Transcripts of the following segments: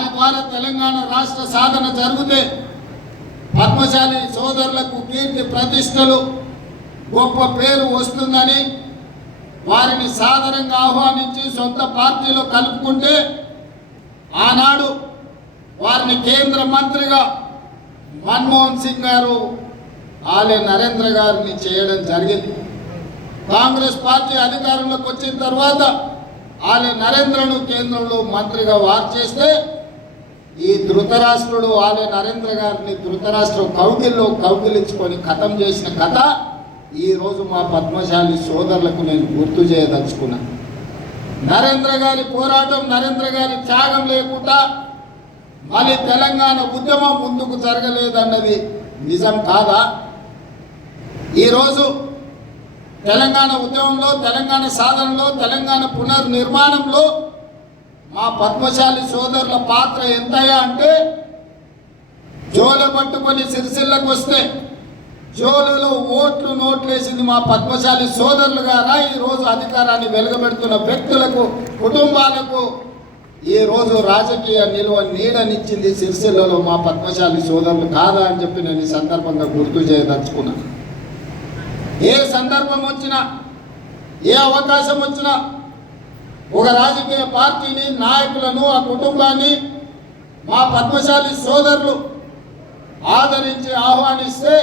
వారి ద్వారా తెలంగాణ రాష్ట్ర సాధన జరిగితే పద్మశాలి సోదరులకు కీర్తి ప్రతిష్టలు గొప్ప పేరు వస్తుందని వారిని సాదరంగా ఆహ్వానించి సొంత పార్టీలో కలుపుకుంటే ఆనాడు వారిని కేంద్ర మంత్రిగా మన్మోహన్ సింగ్ గారు ఆలే నరేంద్ర గారిని చేయడం జరిగింది. కాంగ్రెస్ పార్టీ అధికారంలోకి వచ్చిన తర్వాత ఆలే నరేంద్రను కేంద్రంలో మంత్రిగా వారు చేస్తే ఈ ధృతరాష్ట్రుడు ఆలే నరేంద్ర గారిని ధృతరాష్ట్రం కౌగిల్లో కౌగిలించుకొని కథం చేసిన కథ ఈరోజు మా పద్మశాలి సోదరులకు నేను గుర్తు చేయదలుచుకున్నా. నరేంద్ర గారి పోరాటం నరేంద్ర గారి త్యాగం లేకుండా మళ్ళీ తెలంగాణ ఉద్యమం ముందుకు జరగలేదన్నది నిజం కాదా? ఈరోజు తెలంగాణ ఉద్యమంలో తెలంగాణ సాధనలో తెలంగాణ పునర్నిర్మాణంలో మా పద్మశాలి సోదరుల పాత్ర ఎంతయ్యా అంటే జోలు పట్టుకొని సిరిసిల్లకు వస్తే జోలులో ఓట్లు నోట్లేసింది మా పద్మశాలి సోదరులు గారా ఈరోజు అధికారాన్ని వెలుగబెడుతున్న వ్యక్తులకు కుటుంబాలకు ఈ రోజు రాజకీయ నిల్వ నీడనిచ్చింది సిరిసిల్లలో మా పద్మశాలి సోదరులు కాదా అని చెప్పి నేను ఈ సందర్భంగా గుర్తు చేయదలుచుకున్నాను ఏ సందర్భం వచ్చినా ఏ అవకాశం వచ్చినా ఒక రాజకీయ పార్టీని నాయకులను ఆ కుటుంబాన్ని మా పద్మశాలి సోదరులు ఆదరించి ఆహ్వానిస్తే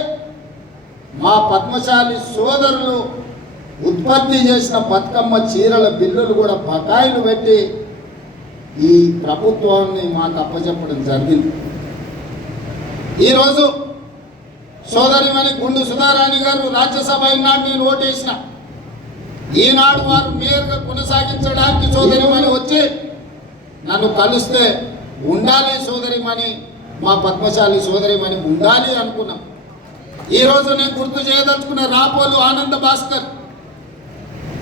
మా పద్మశాలి సోదరులు ఉత్పత్తి చేసిన బతుకమ్మ చీరల బిల్లులు కూడా బకాయిలు పెట్టి ఈ ప్రభుత్వాన్ని మాకు అప్పచెప్పడం జరిగింది. ఈరోజు సోదరిమణి గుండు సుధారాణి గారు రాజ్యసభ నాటి నేను ఓటేసిన ఈనాడు వారు మేయర్గా కొనసాగించడానికి సోదరిమణి వచ్చి నన్ను కలిస్తే ఉండాలి సోదరిమణి మా పద్మశాలి సోదరిమణి ఉండాలి అనుకున్నాం. ఈరోజు నేను గుర్తు చేయదలుచుకున్న రాపోలు ఆనంద భాస్కర్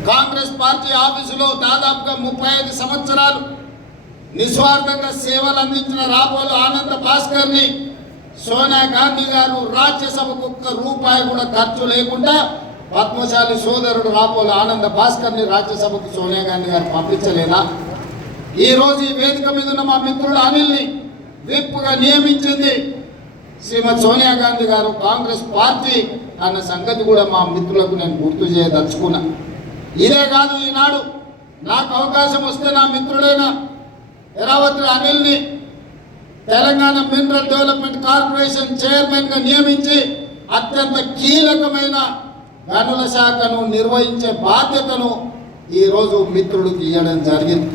కాంగ్రెస్ పార్టీ ఆఫీసులో దాదాపుగా ముప్పై ఐదు సంవత్సరాలు నిస్వార్థంగా సేవలు అందించిన రాపోలు ఆనంద భాస్కర్ని సోనియా గాంధీ గారు రాజ్యసభకు ఒక్క రూపాయి కూడా ఖర్చు లేకుండా పద్మశాలి సోదరుడు రాపోలు ఆనంద భాస్కర్ని రాజ్యసభకు సోనియా గాంధీ గారు పంపించలేదా ఈరోజు ఈ వేదిక మీద ఉన్న మా మిత్రుడు అనిల్ని విప్పుగా నియమించింది శ్రీమతి సోనియా గాంధీ గారు. కాంగ్రెస్ పార్టీ అన్న సంగతి కూడా మా మిత్రులకు నేను గుర్తు చేయదలుచుకున్నా. ఇదే కాదు ఈనాడు నాకు అవకాశం వస్తే నా మిత్రుడైన ఎరావతి అనిల్ని తెలంగాణ మినరల్ డెవలప్మెంట్ కార్పొరేషన్ చైర్మన్గా నియమించి అత్యంత కీలకమైన గనుల శాఖను నిర్వహించే బాధ్యతను ఈరోజు మిత్రుడికి ఇవ్వడం జరిగింది.